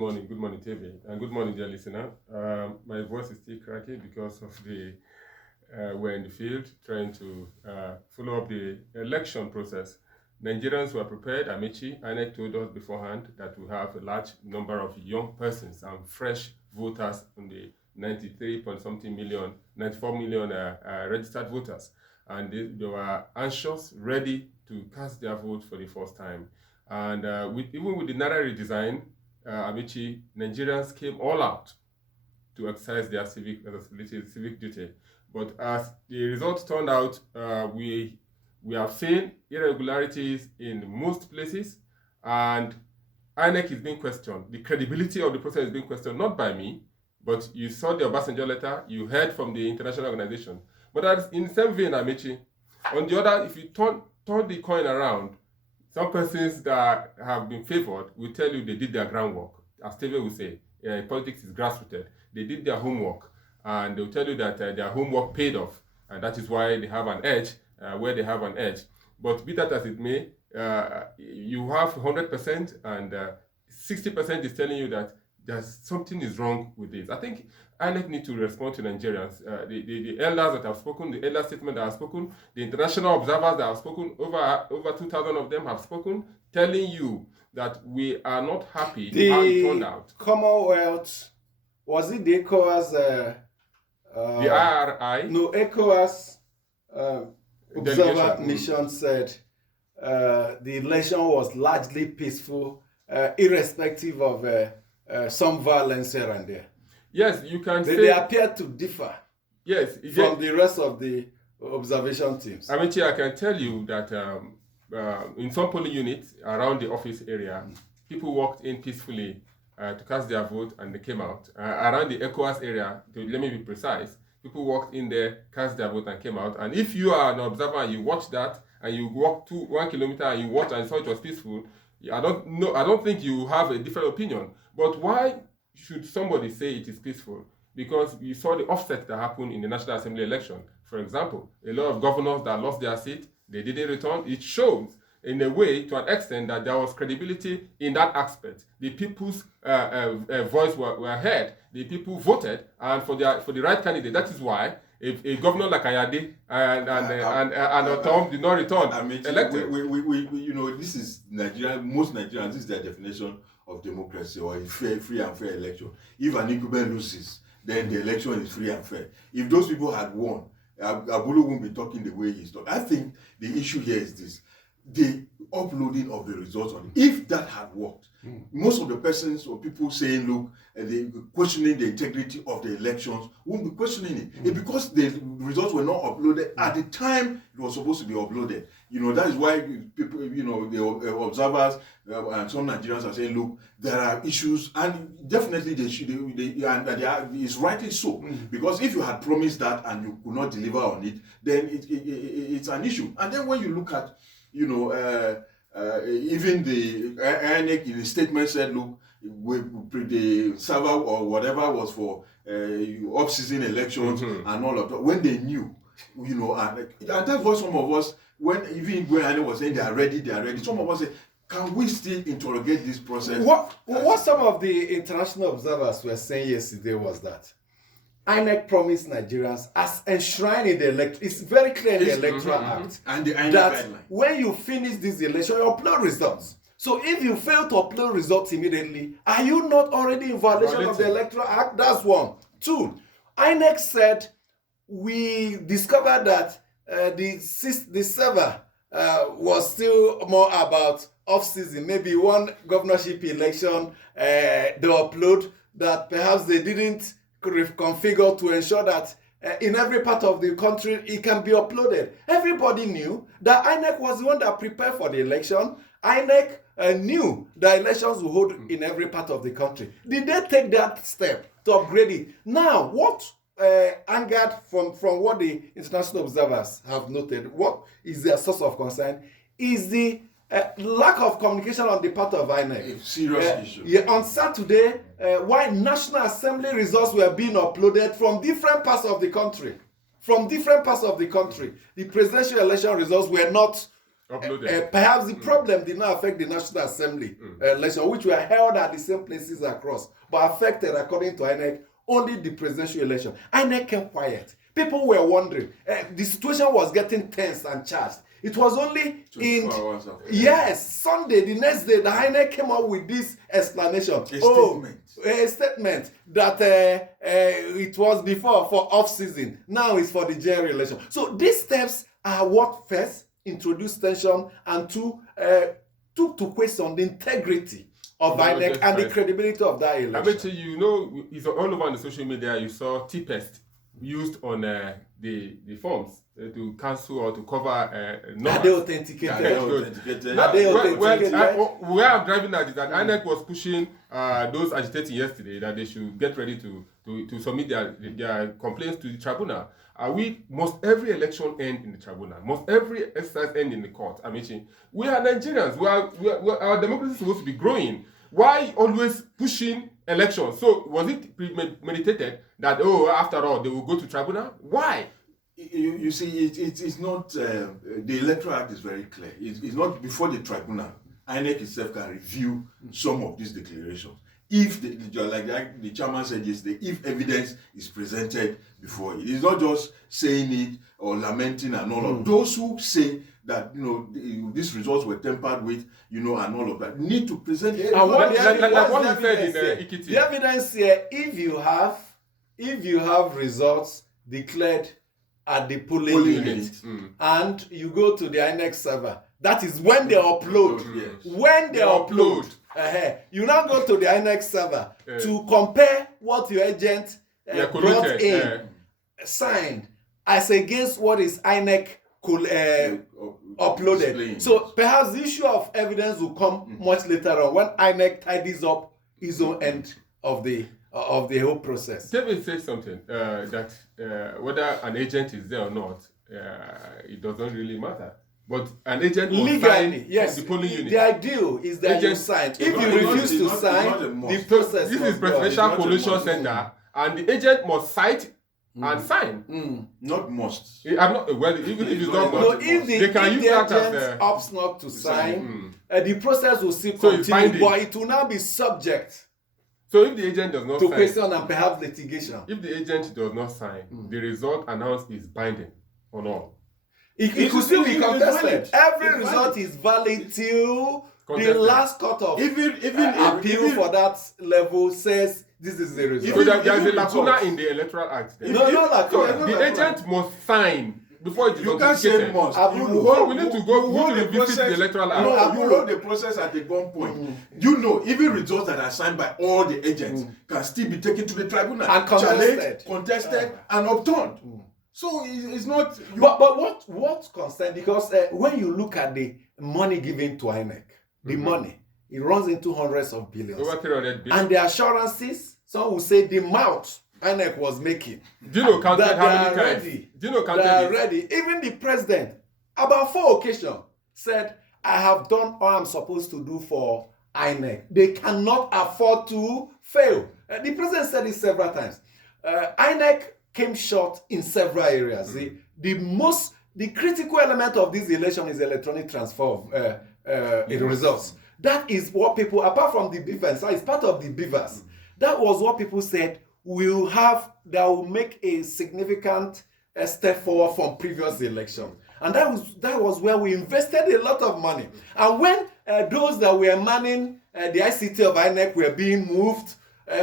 Good morning, TV, and good morning, dear listener. My voice is still cracking because of the we're in the field trying to follow up the election process. Nigerians were prepared. Amici, INEC told us beforehand that we have a large number of young persons and fresh voters on the 93 point something million, 94 million registered voters. And they were anxious, ready to cast their vote for the first time. And even with the Naira redesign, Amici, Nigerians came all out to exercise their civic responsibility, civic duty. But as the results turned out, we have seen irregularities in most places, and INEC is being questioned. The credibility of the process is being questioned, not by me, but you saw the Obasanjo letter, you heard from the international organization. But in the same vein, Amici, on the other, if you turn the coin around, some persons that have been favored will tell you they did their groundwork. As Steve will say, politics is grassrooted. They did their homework, and they'll tell you that their homework paid off, and that is why they have an edge where they have an edge. But be that as it may, you have 100%, and 60% is telling you that there's something is wrong with this. I think INEC need to respond to Nigerians. The elders that have spoken, the elder statement that have spoken, the international observers that have spoken, over 2,000 of them have spoken, telling you that we are not happy how it turned out. Commonwealth, was it the ECOWAS? The IRI? No, ECOWAS observer mission said the election was largely peaceful, irrespective of some violence here and there. Yes, you can say... They appear to differ from the rest of the observation teams. Amici, I can tell you that in some polling units around the office area, people walked in peacefully to cast their vote and they came out. Around the ECOWAS area, let me be precise, people walked in there, cast their vote and came out. And if you are an observer and you watch that, and you walk 1 kilometer and you watch and saw it was peaceful, I don't think you have a different opinion. But why should somebody say it is peaceful? Because you saw the offset that happened in the National Assembly election. For example, a lot of governors that lost their seat, they didn't return. It shows in a way, to an extent, that there was credibility in that aspect. The people's voice were heard. The people voted, and for the right candidate. That is why a governor like Ayade and Tom did not return elected. This is Nigeria. Most Nigerians, this is their definition of democracy, or a free and fair election. If an incumbent loses, then the election is free and fair. If those people had won, Abulu won't be talking the way he's talking. I think the issue here is this: the uploading of the results on it. If that had worked, most of the persons or people saying, look, they questioning the integrity of the elections won't be questioning it. It's because the results were not uploaded at the time it was supposed to be uploaded. That is why people, the observers and some Nigerians are saying, look, there are issues, and definitely it's rightly so. Because if you had promised that and you could not deliver on it, then it's an issue. And then when you look at even the INEC in the statement said, look, the server or whatever was for off-season elections and all of that. When they knew, and that's what some of us, when INEC was saying they are ready, some of us said, can we still interrogate this process? What some of the international observers were saying yesterday was that INEC promised Nigerians, as enshrined in the it's very clear in the Electoral Act, and the INEC that guideline, when you finish this election, you upload results. So if you fail to upload results immediately, are you not already in violation of the Electoral Act? That's one. Two, INEC said we discovered that the server was still more about off-season. Maybe one governorship election, they upload that perhaps they didn't configured to ensure that in every part of the country it can be uploaded. Everybody knew that INEC was the one that prepared for the election. INEC knew that elections would hold in every part of the country. Did they take that step to upgrade it? Now, what angered from what the international observers have noted, what is their source of concern, is the lack of communication on the part of INEC. A serious issue. On Saturday, why National Assembly results were being uploaded from different parts of the country. The presidential election results were not Uploaded. Perhaps the problem did not affect the National Assembly election, which were held at the same places across, but affected, according to INEC, only the presidential election. INEC kept quiet. People were wondering. The situation was getting tense and charged. It was only in Sunday, the next day, the INEC came up with this explanation. A statement that it was before for off-season. Now it's for the general election. So these steps are what first introduced tension and took to question the integrity of INEC and the credibility of that election. I bet you, it's all over on the social media. You saw T-Pest used on the forms to cancel or to cover. Are they authenticated? Where I'm driving at is that INEC was pushing those agitating yesterday that they should get ready to submit their complaints to the tribunal. Must every election end in the tribunal? Must every exercise end in the court? I mean, we are Nigerians. Our democracy is supposed to be growing. Why always pushing elections? So was it premeditated that after all they will go to tribunal? Why? You see, it's not the Electoral Act is very clear. It's not before the tribunal. INEC itself can review some of these declarations. If like the chairman said yesterday, if evidence is presented before it, it's not just saying it or lamenting and all of those who say that these results were tampered with, and all of that need to present it. And what you said in Ikiti. The evidence here, if you have results declared at the polling unit and you go to the INEC server, that is when they upload. Yes. When they upload. You now go to the INEC server to compare what your agent brought in, signed, as against what is INEC uploaded. Explained. So perhaps the issue of evidence will come much later on when INEC tidies up his own end of the whole process. David said something that whether an agent is there or not, it doesn't really matter. But an agent must sign the polling unit. The ideal is that you sign. If you refuse to sign, the process. This is Presidential Coalition Center, and the agent must cite and sign. Not must. I'm not even if it's not No, must. if the agent opts not to sign, the process will still continue, but it will now be subject. So if the agent does not to sign, question and perhaps litigation. If the agent does not sign, the result announced is binding or not. It could still be contested. Every result is valid till the last cut off. Even appeal for that level says this is the result. So there is a lacuna in the Electoral Act. Then. No lacuna. So the agent must sign before it is authenticated. You can't say must. We need to go to revisit the Electoral Act. No, you hold the process at the one point. Even results that are signed by all the agents can still be taken to the tribunal and contested and overturned. So it's not. But what concern? Because when you look at the money given to INEC, the money, it runs into hundreds of billions. Over 300 billion. And the assurances, some will say the mouth INEC was making. Do you know counted how many times? Ready. Do you know counted they are ready. Even the president, about 4 occasions, said, I have done all I'm supposed to do for INEC. They cannot afford to fail. The president said it several times. INEC came short in several areas. The critical element of this election is electronic transfer of results. That is what people, apart from the BVAS, it's part of the BVAS. That was what people said that will make a significant step forward from previous elections. And that was where we invested a lot of money. And when those that were manning the ICT of INEC were being moved,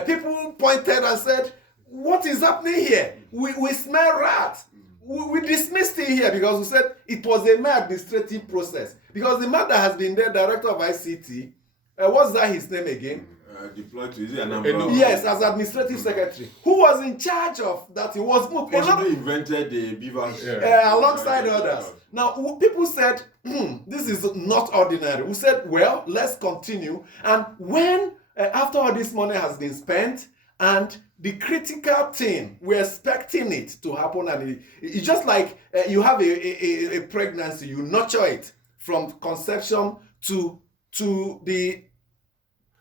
people pointed and said, what is happening here? We smell rat. We dismissed it here because we said it was a mere administrative process. Because the man that has been there, director of ICT, what's that his name again? Deployed to, is it Anambra? Yes, as administrative secretary. Who was in charge of that? He was moved. Possibly invented the BVAS. Alongside others. Now, people said, this is not ordinary. We said, well, let's continue. And when, after all this money has been spent, and the critical thing, we're expecting it to happen, and it's just like you have a pregnancy, you nurture it from conception to the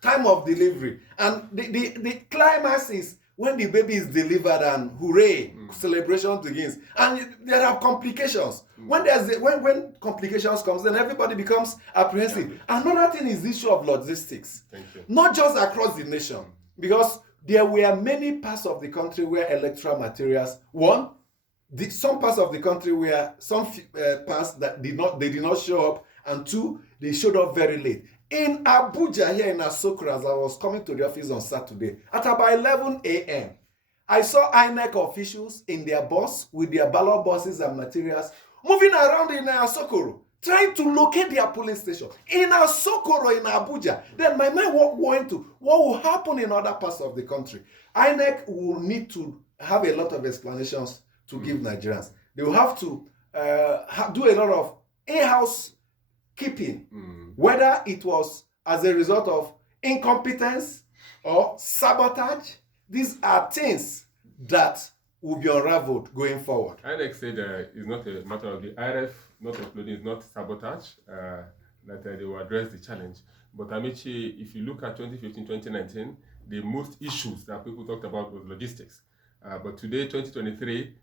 time of delivery, and the climax is when the baby is delivered and hooray, celebration begins. And there are complications. When complications comes, then everybody becomes apprehensive. Another thing is the issue of logistics. Not just across the nation, because there were many parts of the country where electoral materials, some parts of the country where some parts that did not show up, and two, they showed up very late. In Abuja, here in Asokoro, as I was coming to the office on Saturday, at about 11 a.m., I saw INEC officials in their bus with their ballot buses and materials moving around in Asokoro, trying to locate their polling station. In Asokoro, in Abuja, then my mind went to what will happen in other parts of the country. INEC will need to have a lot of explanations to give Nigerians. They will have to do a lot of in-house keeping, whether it was as a result of incompetence or sabotage. These are things that will be unraveled going forward. INEC said it's not a matter of the IRF not uploading, it's not sabotage, that they will address the challenge. But Amici, if you look at 2015-2019, the most issues that people talked about was logistics. But today, 2023,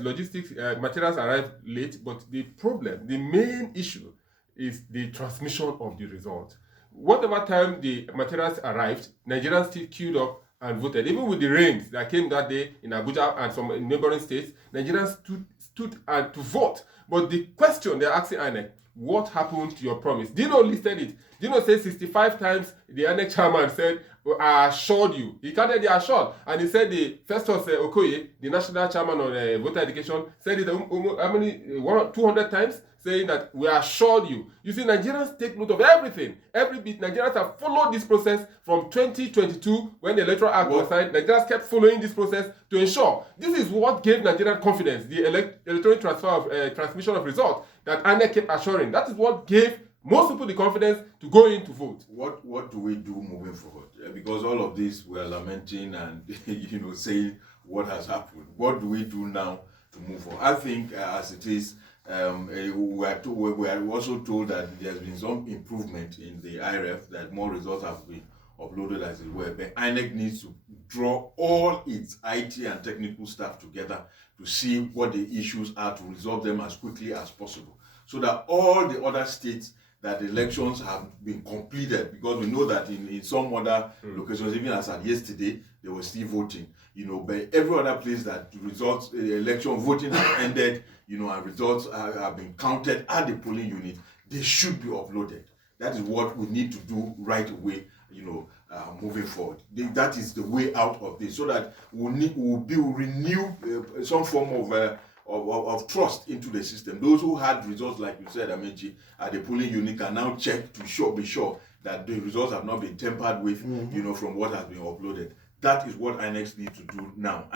logistics, materials arrive late, but the main issue is the transmission of the result. Whatever time the materials arrived, Nigerians still queued up and voted. Even with the rains that came that day in Abuja and some neighboring states, Nigerians stood to vote. But the question they're asking INEC, what happened to your promise? Dino listed it. Dino said 65 times the INEC chairman said, I assured you. He counted the assured. And he said the Festus Okoye, the national chairman on voter education, said it 200 times, saying that we assured you. You see, Nigerians take note of everything. Every bit. Nigerians have followed this process from 2022 when the Electoral Act was signed. Nigerians kept following this process to ensure. This is what gave Nigerian confidence, the electronic transmission of results that INEC kept assuring. That is what gave most people the confidence to go in to vote. What do we do moving forward? Because all of this we are lamenting and saying what has happened. What do we do now to move forward? I think as it is, we are also told that there has been some improvement in the IRF, that more results have been uploaded as it were. But INEC needs to draw all its IT and technical staff together to see what the issues are, to resolve them as quickly as possible, so that all the other states that the elections have been completed, because we know that in some other locations, even as at yesterday, they were still voting. But every other place that the results, the election voting has ended, and results have been counted at the polling unit, they should be uploaded. That is what we need to do right away, moving forward. That is the way out of this, so that we'll renew some form of trust into the system. Those who had results, like you said, Amechi, at the polling unit can now check to be sure that the results have not been tampered with, from what has been uploaded. That is what INEC needs to do now.